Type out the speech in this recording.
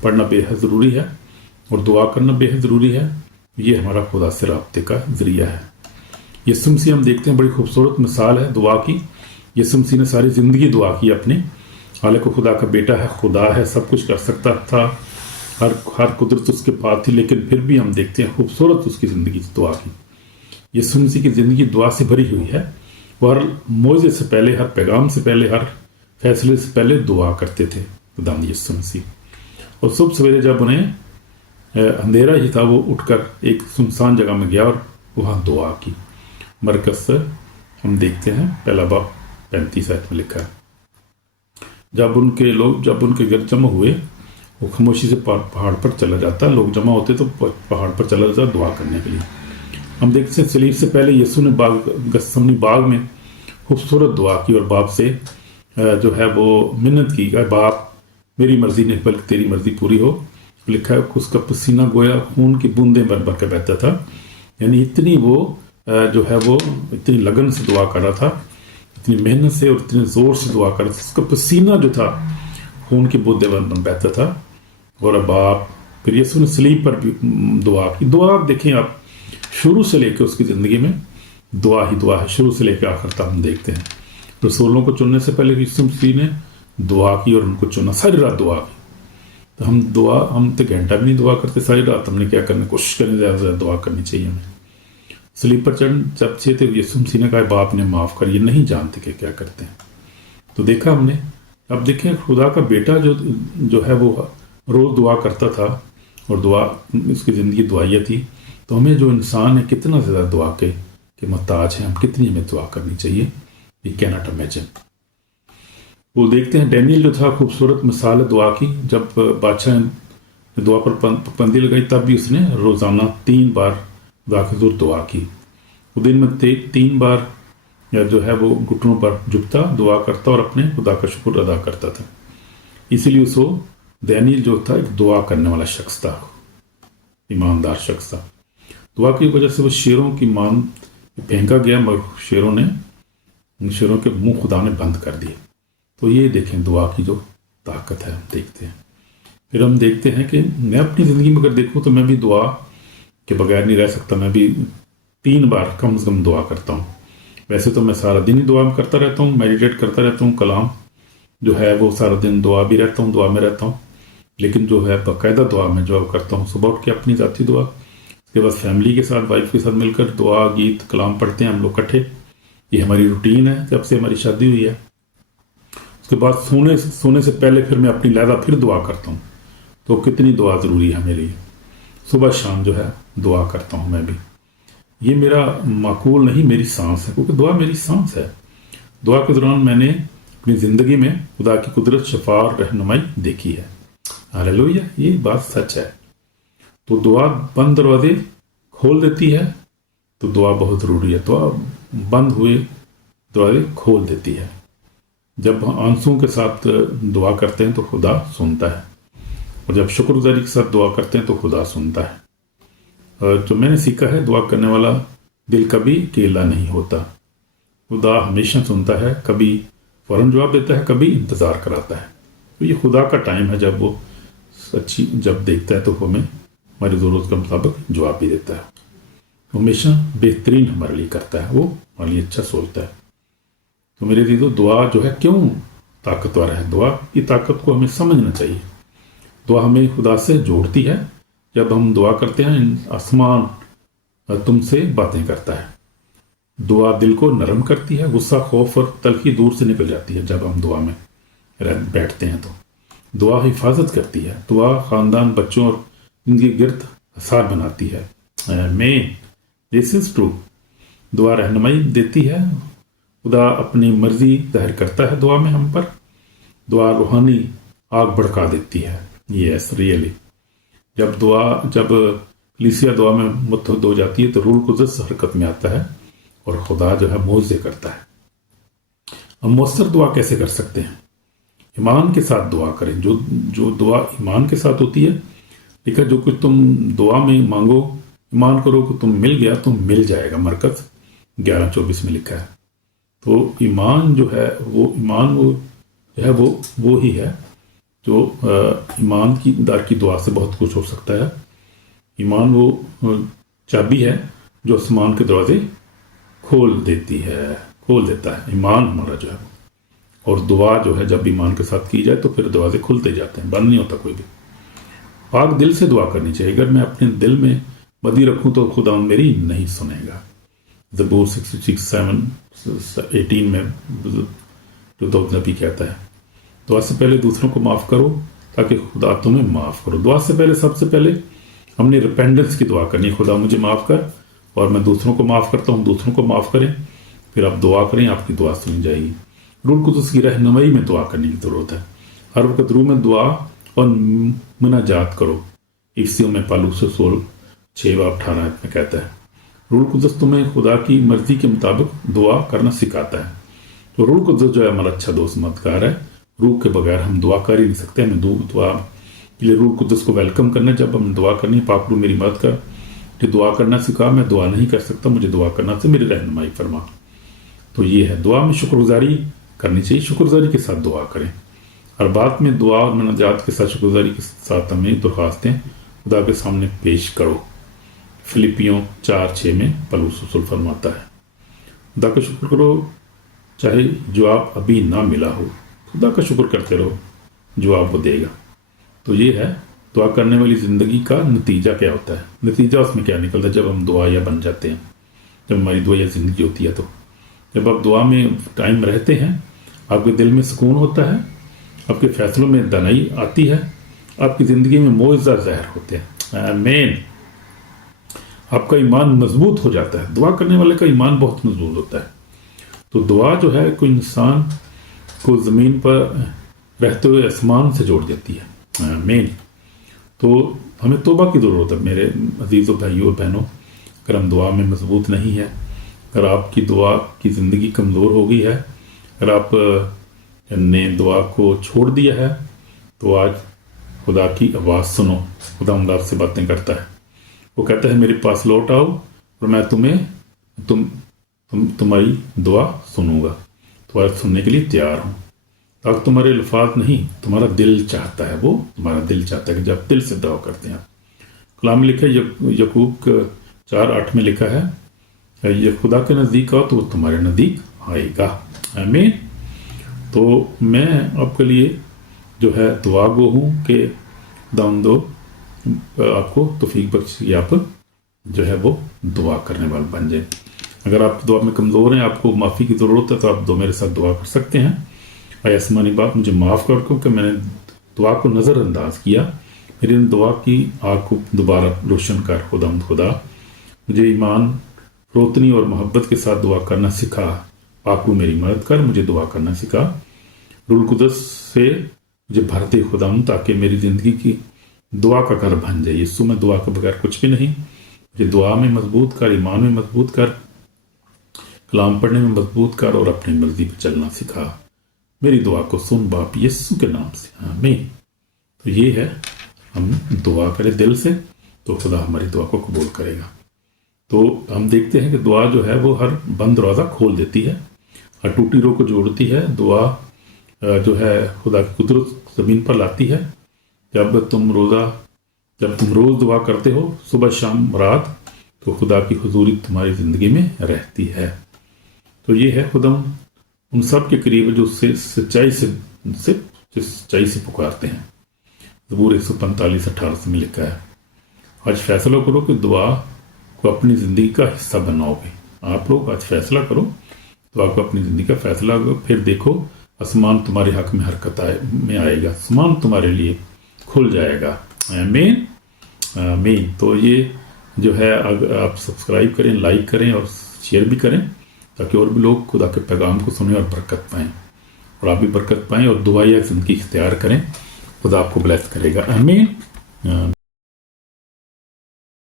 پڑھنا بےحد ضروری ہے اور دعا کرنا بےحد ضروری ہے. یہ ہمارا خدا سے رابطے کا ذریعہ ہے. یسوع مسیح ہم دیکھتے ہیں بڑی خوبصورت مثال ہے دعا کی. یسوع مسیح نے ساری زندگی دعا کی اپنی، حالانکہ خدا کا بیٹا ہے، خدا ہے، سب کچھ کر سکتا تھا، ہر قدرت اس کے پاس تھی، لیکن پھر بھی ہم دیکھتے ہیں خوبصورت اس کی زندگی دعا کی. یسوع مسیح کی زندگی دعا سے بھری ہوئی ہے. وہ ہر معجزے سے پہلے، ہر پیغام سے پہلے، ہر فیصلے سے پہلے دعا کرتے تھے خداوند یسوع مسیح. اور صبح سویرے جب انہیں اندھیرا ہی تھا، وہ اٹھ کر ایک سنسان جگہ میں گیا اور وہاں دعا کی. مرکز سے ہم دیکھتے ہیں پہلا باب 35 آیت میں لکھا ہے. جب ان کے گھر جمع ہوئے، وہ خاموشی سے پہاڑ پر چلا جاتا. لوگ جمع ہوتے تو پہاڑ پر چلا جاتا دعا کرنے کے لیے. ہم دیکھتے ہیں صلیب سے پہلے یسوع نے گثسمنی باغ میں خوبصورت دعا کی اور باپ سے جو ہے وہ منت کی کہ باپ میری مرضی نہیں بلکہ تیری مرضی پوری ہو. لکھا ہے اس کا پسینہ گویا خون کی بوندیں بھر بھر کے بہتا تھا. یعنی اتنی وہ جو ہے وہ اتنی لگن سے دعا کر رہا تھا، اتنی محنت سے اور اتنے زور سے دعا کر رہا تھا. اس کا پسینہ جو تھا خون کی بوندیں بھر بھر بہتا تھا. اور اب آپ پھر یسوع نے صلیب پر بھی دعا کی. دعا دیکھیں آپ شروع سے لے کے اس کی زندگی میں دعا ہی دعا ہے، شروع سے لے کے آخر تک ہم دیکھتے ہیں. رسولوں کو چننے سے پہلے یسوع مسیح نے دعا کی اور ان کو چنا، ساری رات دعا کی. تو ہم تو گھنٹہ بھی نہیں دعا کرتے ساری رات. ہم نے کیا کرنا، کوشش کریں زیادہ سے زیادہ دعا کرنی چاہیے ہمیں. صلیب پر جب سے تھے یسوع مسیح نے کہا باپ نے معاف کر، یہ نہیں جانتے کہ کیا کرتے ہیں. تو دیکھا ہم نے. اب دیکھیں خدا کا بیٹا جو ہے وہ روز دعا کرتا تھا اور دعا اس کی زندگی دعائیہ تھی. تو ہمیں جو انسان ہے کتنا زیادہ دعا کے محتاج ہیں، ہم کتنی ہمیں دعا کرنی چاہیے. یہ کینٹ امیجن. وہ دیکھتے ہیں ڈینیل جو تھا خوبصورت مثال ہے دعا کی. جب بادشاہ نے دعا پر پابندی لگائی تب بھی اس نے روزانہ 3 بار خدا کے حضور دعا کی. وہ دن میں 3 بار جو ہے وہ گھٹنوں پر جھکتا، دعا کرتا اور اپنے خدا کا شکر ادا کرتا تھا. اسی لیے اس کو ڈینیل جو تھا ایک دعا کرنے والا شخص تھا، ایماندار شخص تھا. دعا کی وجہ سے وہ شیروں کی مان پھینکا گیا، مگر شیروں کے منہ خدا نے بند کر دیے. تو یہ دیکھیں دعا کی جو طاقت ہے ہم دیکھتے ہیں. پھر ہم دیکھتے ہیں کہ میں اپنی زندگی میں اگر دیکھوں تو میں بھی دعا کے بغیر نہیں رہ سکتا. میں بھی 3 بار کم از کم دعا کرتا ہوں. ویسے تو میں سارا دن ہی دعا کرتا رہتا ہوں، میڈیٹیٹ کرتا رہتا ہوں، کلام جو ہے وہ سارا دن دعا بھی رہتا ہوں، دعا میں رہتا ہوں. لیکن جو ہے باقاعدہ دعا میں جو کرتا ہوں صبح اٹھ کے اپنی ذاتی دعا، اس کے بعد فیملی کے ساتھ، وائف کے ساتھ مل کر دعا، گیت، کلام پڑھتے ہیں ہم لوگ اکٹھے. یہ ہماری روٹین ہے جب سے ہماری شادی ہوئی ہے. اس کے بعد سونے سے پہلے پھر میں اپنی لہذا پھر دعا کرتا ہوں. تو کتنی دعا ضروری ہے میرے لیے. صبح شام جو ہے دعا کرتا ہوں میں بھی. یہ میرا معقول نہیں، میری سانس ہے، کیونکہ دعا میری سانس ہے. دعا کے دوران میں نے اپنی زندگی میں خدا کی قدرت، شفا اور رہنمائی دیکھی ہے. ہاللیلویا، یہ بات سچ ہے. تو دعا بند دروازے کھول دیتی ہے. تو دعا بہت ضروری ہے. دعا بند ہوئے دروازے کھول دیتی ہے. جب آنسوؤں کے ساتھ دعا کرتے ہیں تو خدا سنتا ہے، اور جب شکر گزاری کے ساتھ دعا کرتے ہیں تو خدا سنتا ہے. اور جو میں نے سیکھا ہے، دعا کرنے والا دل کبھی اکیلا نہیں ہوتا. خدا ہمیشہ سنتا ہے، کبھی فوراً جواب دیتا ہے، کبھی انتظار کراتا ہے. تو یہ خدا کا ٹائم ہے جب وہ جب دیکھتا ہے تو ہمیں ہماری ضرورت کے مطابق جواب بھی دیتا ہے. ہمیشہ بہترین ہمارے لیے کرتا ہے، وہ ہمارے لیے اچھا سوچتا ہے. تو میرے عزیزو، دعا جو ہے کیوں طاقتور ہے؟ دعا کی طاقت کو ہمیں سمجھنا چاہیے. دعا ہمیں خدا سے جوڑتی ہے. جب ہم دعا کرتے ہیں آسمان تم سے باتیں کرتا ہے. دعا دل کو نرم کرتی ہے. غصہ، خوف اور تلخی دور سے نکل جاتی ہے جب ہم دعا میں بیٹھتے ہیں. تو دعا حفاظت کرتی ہے. دعا خاندان، بچوں اور ان کے گرد حصار بناتی ہے. دس از ٹرو. دعا رہنمائی دیتی ہے. خدا اپنی مرضی ظاہر کرتا ہے دعا میں ہم پر. دعا روحانی آگ بھڑکا دیتی ہے. یس ریئلی. جب کلیسیا دعا میں متحد ہو جاتی ہے تو روح القدس حرکت میں آتا ہے اور خدا جو ہے معجزے کرتا ہے. ہم مؤثر دعا کیسے کر سکتے ہیں؟ ایمان کے ساتھ دعا کریں. جو دعا ایمان کے ساتھ ہوتی ہے، ٹھیک ہے، جو کچھ تم دعا میں مانگو، ایمان کرو کہ تم مل گیا تو مل جائے گا. مرکز 11:24 میں لکھا ہے. تو ایمان جو ہے وہ جو ہے وہ ہی ہے تو ایمان کی دار کی دعا سے بہت کچھ ہو سکتا ہے. ایمان وہ چابی ہے جو آسمان کے دروازے کھول دیتا ہے. ایمان ہمارا جو ہے، اور دعا جو ہے جب ایمان کے ساتھ کی جائے تو پھر دروازے کھلتے جاتے ہیں، بند نہیں ہوتا کوئی بھی. پاک دل سے دعا کرنی چاہیے. اگر میں اپنے دل میں بدی رکھوں تو خدا میری نہیں سنے گا. زبور 66:18 میں جو داؤد نبی کہتا ہے، دعا سے پہلے دوسروں کو معاف کرو تاکہ خدا تمہیں معاف کرو. دعا سے پہلے سب سے پہلے ہم نے ریپینڈنس کی دعا کرنی. خدا مجھے معاف کر اور میں دوسروں کو معاف کرتا ہوں، دوسروں کو معاف کریں. پھر آپ دعا کریں، آپ کی دعا سنی جائے گی. روح القدس کی رہنمائی میں دعا کرنے کی ضرورت ہے. ہر وقت روح میں دعا اور مناجات کرو. افسیوں میں پالوس رسول 6:18 میں کہتا ہے. روح القدس تمہیں خدا کی مرضی کے مطابق دعا کرنا سکھاتا ہے. تو روح القدس جو ہے ہمارا اچھا دوست مددگار ہے. روح کے بغیر ہم دعا کر ہی نہیں سکتے. ہمیں دعا کے لیے روح القدس کو ویلکم کرنا. جب ہم دعا کرنی، پاک روح میری مدد کر، جو دعا کرنا سکھا. میں دعا نہیں کر سکتا، مجھے دعا کرنا سے میری رہنمائی فرما. تو یہ ہے دعا میں شکر گزاری کرنی چاہیے. شکر گزاری کے ساتھ دعا کریں. ہر بات میں دعا اور مناجات کے ساتھ شکر گزاری کے ساتھ ہمیں درخواستیں خدا کے سامنے پیش کرو. فلپیوں 4:6 میں پالوس رسول فرماتا ہے، خدا کا شکر کرو چاہے جواب ابھی نہ ملا ہو. خدا کا شکر کرتے رہو، جواب وہ دے گا. تو یہ ہے دعا کرنے والی زندگی کا نتیجہ کیا ہوتا ہے. نتیجہ اس میں کیا نکلتا ہے جب ہم دعائیا بن جاتے ہیں، جب ہماری دعائیا زندگی ہوتی ہے. تو جب آپ دعا میں ٹائم رہتے ہیں، آپ کے دل میں سکون ہوتا ہے، آپ کے فیصلوں میں دانائی آتی ہے، آپ کی زندگی میں معجزہ ظاہر ہوتے ہیں. آمین. آپ کا ایمان مضبوط ہو جاتا ہے. دعا کرنے والے کا ایمان بہت مضبوط ہوتا ہے. تو دعا جو ہے کوئی انسان کو زمین پر رہتے ہوئے آسمان سے جوڑ دیتی ہے. آمین. تو ہمیں توبہ کی ضرورت ہے میرے عزیزوں بھائیوں اور بہنوں. اگر ہم دعا میں مضبوط نہیں ہے، اگر آپ کی دعا کی زندگی کمزور ہو گئی ہے، اگر آپ نے دعا کو چھوڑ دیا ہے، تو آج خدا کی آواز سنو. خدا آپ سے باتیں کرتا ہے. وہ کہتا ہے میرے پاس لوٹ آؤ اور میں تمہاری دعا سنوں گا. تو آج سننے کے لیے تیار ہوں. تاکہ تمہارے الفاظ نہیں، تمہارا دل چاہتا ہے. وہ تمہارا دل چاہتا ہے کہ جب دل سے دعا کرتے ہیں. کلام میں لکھا ہے، یعقوب 4:8 میں لکھا ہے، یہ خدا کے نزدیک آؤ تو وہ تمہارے نزدیک آئے گا. آمین. تو میں آپ کے لیے جو ہے دعا گو ہوں کہ دو آپ کو توفیق بخش کہ آپ جو ہے وہ دعا کرنے والے بن جائیں. اگر آپ دعا میں کمزور ہیں، آپ کو معافی کی ضرورت ہے، تو آپ میرے ساتھ دعا کر سکتے ہیں. اے آسمانی باپ، مجھے معاف کر کو کہ میں نے دعا کو نظر انداز کیا. میری دعا کی آگ کو دوبارہ روشن کر. خدا مجھے ایمان، روتنی اور محبت کے ساتھ دعا کرنا سکھا. پاک روح میری مدد کر، مجھے دعا کرنا سکھا. روح القدس سے مجھے بھر دے خدا، تاکہ میری زندگی کی دعا کا گھر بن جائے. یسوع میں دعا کے بغیر کچھ بھی نہیں. مجھے دعا میں مضبوط کر، ایمان میں مضبوط کر، کلام پڑھنے میں مضبوط کر، اور اپنی مرضی پہ چلنا سکھا. میری دعا کو سن باپ یسوع کے نام سے. آمین. تو یہ ہے، ہم دعا کریں دل سے تو خدا ہماری دعا کو قبول کرے گا. تو ہم دیکھتے ہیں کہ دعا جو ہے وہ ہر بند دروازہ کھول دیتی ہے، ہر ٹوٹی روح کو جوڑتی ہے. دعا جو ہے خدا کی قدرت زمین پر لاتی ہے. جب تم روز دعا کرتے ہو، صبح شام رات، تو خدا کی حضوری تمہاری زندگی میں رہتی ہے. تو یہ ہے خدا ان سب کے قریب جو سچائی سے پکارتے ہیں. زبور 145:18 میں لکھا ہے، آج فیصلہ کرو کہ دعا کو اپنی زندگی کا حصہ بناؤ گے. آپ لوگ آج فیصلہ کرو، دعا کو اپنی زندگی کا فیصلہ کرو. پھر دیکھو آسمان تمہارے حق میں حرکت میں آئے گا. آسمان تمہارے لیے کھل جائے گا. آمین. آمین. تو یہ جو ہے آپ سبسکرائب کریں، لائک کریں اور شیئر بھی کریں، تاکہ اور بھی لوگ خدا کے پیغام کو سنیں اور برکت پائیں، اور آپ بھی برکت پائیں اور دعائیا زندگی اختیار کریں. خدا آپ کو بلیس کرے گا. آمین.